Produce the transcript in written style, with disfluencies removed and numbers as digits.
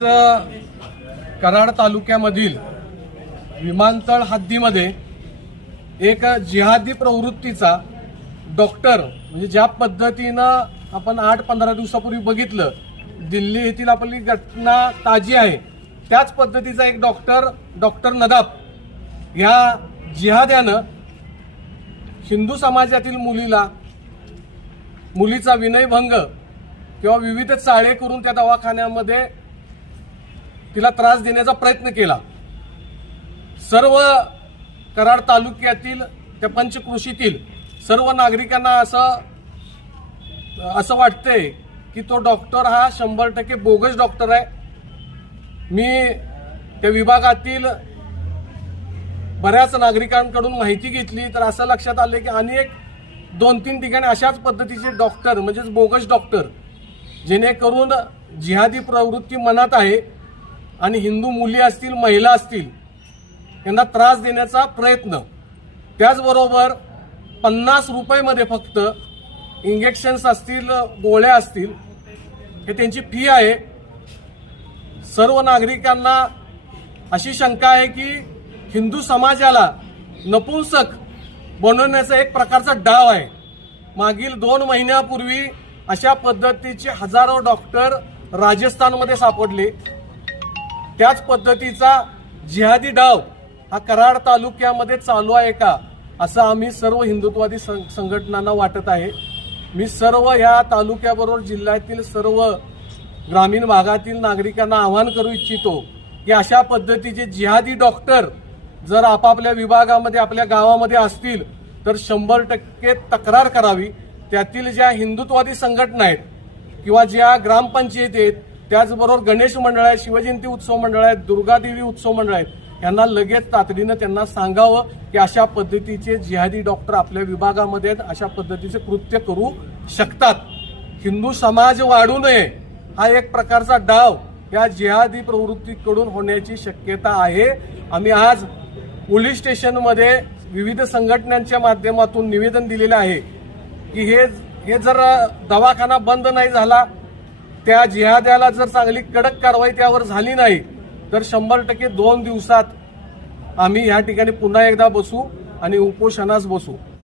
कराड तालुक्यामधील विमानतळ हद्दीमध्ये एक जिहादी प्रवृत्तीचा डॉक्टर म्हणजे ज्या पद्धतीनं आपण 8-15 दिवसापूर्वी बघितलं, दिल्ली येथील आपली घटना ताजी आहे, त्याच पद्धतीचा एक डॉक्टर नदाब या जिहाद्यानं हिंदू समाजातील मुलीचा विनयभंग किंवा विविध चाळे करून त्या दवाखान्यामध्ये तिला त्रास देण्याचा प्रयत्न केला। सर्व कराड तालुक्यातील त्या पंचक्रोशीतील सर्व नागरिकांना असं वाटतंय की तो डॉक्टर हा 100% बोगस डॉक्टर आहे। मी त्या विभागातील बऱ्याच नागरिकांकडून माहिती घेतली तर असं लक्षात आले की अनेक 2-3 ठिकाणी अशाच पद्धतीचे डॉक्टर म्हणजेच बोगस डॉक्टर जेणेकरून जिहादी प्रवृत्ती मनात आहे आणि हिंदू मुली असतील, महिला असतील, त्यांना त्रास देण्याचा प्रयत्न। त्याचबरोबर 50 रुपयामध्ये फक्त इंजेक्शन्स असतील, गोळ्या असतील, हे त्यांची फी आहे। सर्व नागरिकांना अशी शंका आहे की हिंदू समाजाला नपुंसक बनवण्याचा एक प्रकारचा डाव आहे। मागील 2 महिन्यापूर्वी अशा पद्धतीचे हजारो डॉक्टर राजस्थानमध्ये सापडले। त्याच पद्धतीचा जिहादी डाव हा कराड तालुक्यामध्ये चालू आहे का, असं आम्ही सर्व हिंदुत्ववादी संघटनांना वाटत आहे। मी सर्व या तालुक्याबरोबर जिल्ह्यातील सर्व ग्रामीण भागातील नागरिकांना आवाहन करू इच्छितो की अशा पद्धतीचे जिहादी डॉक्टर जर आपापल्या विभागामध्ये आपल्या गावामध्ये असतील तर 100% तक्रार करावी। त्यातील ज्या हिंदुत्ववादी संघटना आहेत किंवा ज्या ग्रामपंचायती आहेत, त्याचबरोबर गणेश मंडळ आहे, शिवजयंती उत्सव मंडळ आहे, दुर्गादेवी उत्सव मंडळ आहेत, यांना लगेच तातडीनं त्यांना सांगावं की अशा पद्धतीचे जिहादी डॉक्टर आपल्या विभागामध्ये आहेत, अशा पद्धतीचे कृत्य करू शकतात। हिंदू समाज वाढू नये हा एक प्रकारचा डाव या जिहादी प्रवृत्तीकडून होण्याची शक्यता आहे। आम्ही आज पोलीस स्टेशनमध्ये विविध संघटनांच्या माध्यमातून निवेदन दिलेले आहे की हे जर दवाखाना बंद नाही झाला, त्या जिहाद्याला जर चांगली कडक कारवाई त्यावर झाली नाही तर 100% 2 दिवसात आम्ही या ठिकाणी पुन्हा एकदा बसू आणि उपोषणास बसू।